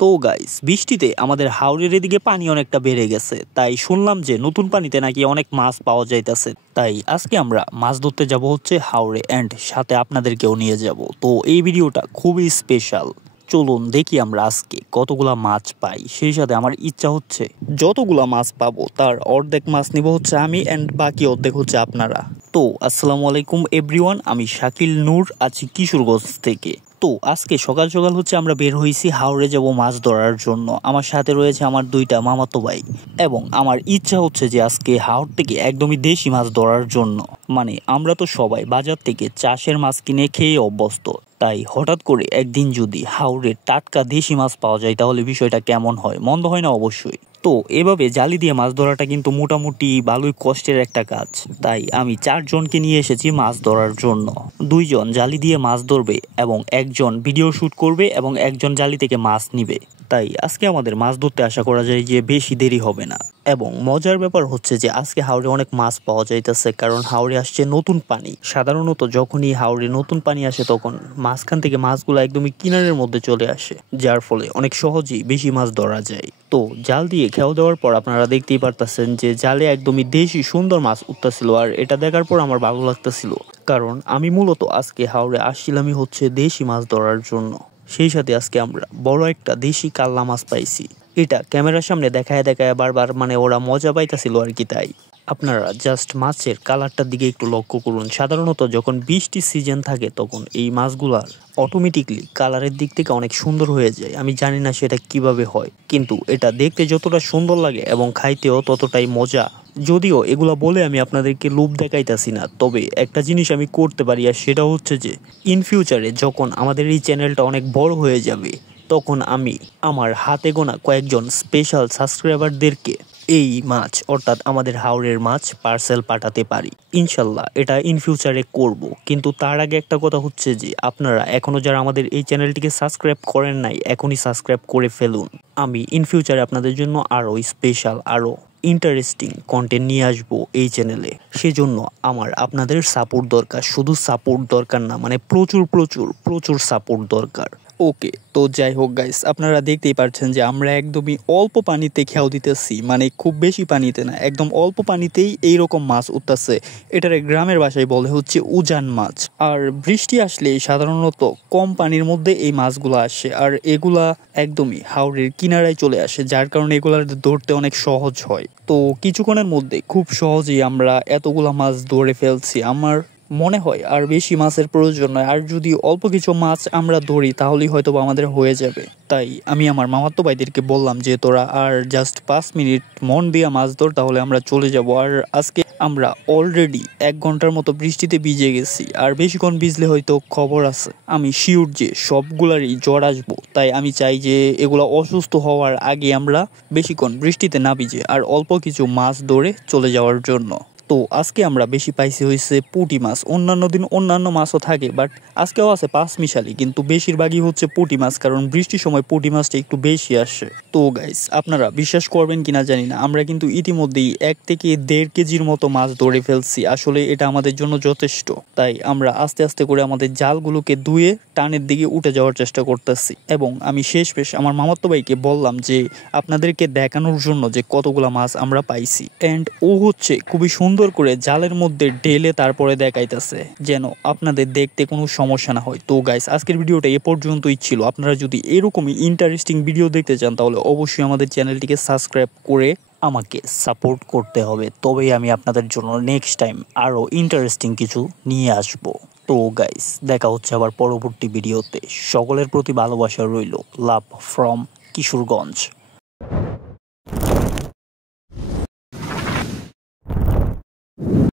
তো গাইস, বৃষ্টিতে আমাদের হাওরের এদিকে পানি অনেকটা বেড়ে গেছে, তাই শুনলাম যে নতুন পানিতে নাকি অনেক মাছ পাওয়া যাইতেছে। তাই আজকে আমরা মাছ ধরতে যাব হচ্ছে হাওরে, এন্ড সাথে আপনাদেরকেও নিয়ে যাব। তো এই ভিডিওটা খুবই স্পেশাল। চলুন দেখি আমরা আজকে কতগুলা মাছ পাই। সেই সাথে আমার ইচ্ছা হচ্ছে যতগুলা মাছ পাবো তার অর্ধেক মাছ নিব হচ্ছে আমি, এন্ড বাকি অর্ধেক হচ্ছে আপনারা। তো আসসালামু আলাইকুম এভরিওয়ান, আমি শাকিল নূর আছি কিশোরগঞ্জ থেকে। তো আজকে সকাল সকাল হচ্ছে আমরা বের হয়েছি হাওরে যাব মাছ ধরার জন্য। আমার সাথে রয়েছে আমার দুইটা মামাতো ভাই, এবং আমার ইচ্ছা হচ্ছে যে আজকে হাওর থেকে একদমই দেশি মাছ ধরার জন্য। মানে আমরা তো সবাই বাজার থেকে চাষের মাছ কিনে খেয়ে অভ্যস্ত, তাই হঠাৎ করে একদিন যদি হাওরের টাটকা দেশি মাছ পাওয়া যায় তাহলে বিষয়টা কেমন হয়? মন্দ হয় না অবশ্যই। তো এভাবে জালি দিয়ে মাছ ধরাটা কিন্তু মোটামুটি ভালোই কষ্টের একটা কাজ। তাই আমি 4 জনকে নিয়ে এসেছি মাছ ধরার জন্য। 2 জন জালি দিয়ে মাছ ধরবে এবং একজন ভিডিও শুট করবে এবং একজন জালি থেকে মাছ নিবে। তাই আজকে আমাদের মাছ ধরতে আশা করা যায় যে বেশি দেরি হবে না। এবং মজার ব্যাপার হচ্ছে যে আজকে হাওরে অনেক মাছ পাওয়া যাইতেছে, কারণ হাওরে আসছে নতুন পানি। সাধারণত যখনই হাওরে নতুন পানি আসে তখন মাঝখান থেকে মাছগুলো একদমই কিনারের মধ্যে চলে আসে, যার ফলে অনেক সহজেই বেশি মাছ ধরা যায়। তো জাল দিয়ে খেয়াল দেওয়ার পর আপনারা দেখতেই পারতেছেন যে জালে একদমই দেশি সুন্দর মাছ উঠতেছিল, আর এটা দেখার পর আমার ভালো লাগতেছিল, কারণ আমি মূলত আজকে হাওরে আসছিলামই হচ্ছে দেশি মাছ ধরার জন্য। সেই সাথে আজকে আমরা বড় একটা দেশি কাল্লা মাছ পাইছি। এটা ক্যামেরার সামনে দেখায় দেখায় বারবার মানে ওরা মজা পাইতেছিল আর কি। তাই আপনারা জাস্ট মাছের কালারটার দিকে একটু লক্ষ্য করুন। সাধারণত যখন বৃষ্টির সিজন থাকে তখন এই মাছগুলার অটোমেটিকলি কালারের দিক থেকে অনেক সুন্দর হয়ে যায়। আমি জানি না সেটা কিভাবে হয়, কিন্তু এটা দেখতে যতটা সুন্দর লাগে এবং খাইতেও ততটাই মজা। যদিও এগুলা বলে আমি আপনাদেরকে লোভ দেখাইতেছি না, তবে একটা জিনিস আমি করতে পারি, আর সেটা হচ্ছে যে ইন ফিউচারে যখন আমাদের এই চ্যানেলটা অনেক বড় হয়ে যাবে তখন আমি আমার হাতে গোনা কয়েকজন স্পেশাল সাবস্ক্রাইবারদেরকে এই মাছ অর্থাৎ আমাদের হাওরের মাছ পার্সেল পাঠাতে পারি। ইনশাল্লাহ এটা ইন ফিউচারে করব, কিন্তু তার আগে একটা কথা হচ্ছে যে আপনারা এখনো যারা আমাদের এই চ্যানেলটিকে সাবস্ক্রাইব করেন নাই এখনই সাবস্ক্রাইব করে ফেলুন। আমি ইন ফিউচারে আপনাদের জন্য আরো স্পেশাল আরো ইন্টারেস্টিং কন্টেন্ট নিয়ে আসবো এই চ্যানেলে। সেজন্য আমার আপনাদের সাপোর্ট দরকার। শুধু সাপোর্ট দরকার না, মানে প্রচুর প্রচুর প্রচুর সাপোর্ট দরকার। ওকে, তো যাই হোক গাইস, আপনারা দেখতেই পাচ্ছেন যে আমরা একদমই অল্প পানিতে খেয়াও দিতেছি, মানে খুব বেশি পানিতে না, একদম অল্প পানিতেই এইরকম মাছ উঠতেছে। এটার গ্রামের ভাষায় বলে হচ্ছে উজান মাছ। আর বৃষ্টি আসলে সাধারণত কম পানির মধ্যে এই মাছগুলো আসে, আর এগুলা একদমই হাওরের কিনারায় চলে আসে, যার কারণে এগুলা ধরতে অনেক সহজ হয়। তো কিছুক্ষণের মধ্যে খুব সহজেই আমরা এতগুলা মাছ ধরে ফেলছি। আমার মনে হয় আর বেশি মাছের প্রয়োজন নয়, আর যদি অল্প কিছু মাছ আমরা ধরি তাহলেই হয়তো আমাদের হয়ে যাবে। তাই আমি আমার মামাতো ভাইদেরকে বললাম যে তোরা আর জাস্ট 5 মিনিট মন দিয়ে মাছ ধর, তাহলে আমরা চলে যাব। আর আজকে আমরা অলরেডি 1 ঘন্টার মতো বৃষ্টিতে ভিজে গেছি, আর বেশিক্ষণ ভিজলে হয়তো খবর আছে আমি শিওর যে সবগুলারই জ্বর আসবো। তাই আমি চাই যে এগুলা অসুস্থ হওয়ার আগে আমরা বেশিক্ষণ বৃষ্টিতে না ভিজে আর অল্প কিছু মাছ ধরে চলে যাওয়ার জন্য। তো আজকে আমরা বেশি পাইছি হয়েছে পুঁটি মাছ। অন্যান্য দিন অন্যান্য মাছও থাকে, বাট আজকেও আছে 5 মিশালি, কিন্তু বেশিরভাগই হচ্ছে পুঁটি মাছ, কারণ বৃষ্টির সময় পুঁটি মাছটা একটু বেশি আসে। তো গাইস, আপনারা বিশ্বাস করবেন কিনা জানি না, আমরা কিন্তু ইতিমধ্যেই 1 থেকে 1.5 কেজির মতো মাছ ধরে ফেলছি। আসলে এটা আমাদের জন্য যথেষ্ট। তাই আমরা আস্তে আস্তে করে আমাদের জালগুলোকে ধুয়ে টানের দিকে উঠে যাওয়ার চেষ্টা করতেছি। এবং আমি শেষ আমার মামাতো ভাইকে বললাম যে আপনাদেরকে দেখানোর জন্য যে কতগুলা মাছ আমরা পাইছি, এন্ড ও হচ্ছে খুবই সুন্দর করে জালের মধ্যে ঢেলে তারপরে দেখাইতেছে যেন আপনাদের দেখতে কোনো সমস্যা না হয়। তো গাইস, আজকের ভিডিওটা এ পর্যন্তই ছিল। আপনারা যদি এরকমই ইন্টারেস্টিং ভিডিও দেখতে চান তাহলে অবশ্যই আমাদের চ্যানেলটিকে সাবস্ক্রাইব করে আমাকে সাপোর্ট করতে হবে, তবেই আমি আপনাদের জন্য নেক্সট টাইম আরো ইন্টারেস্টিং কিছু নিয়ে আসব। তো গাইস, দেখা হচ্ছে আবার পরবর্তী ভিডিওতে। সকলের প্রতি ভালোবাসা রইল। Love from Kishoreganj.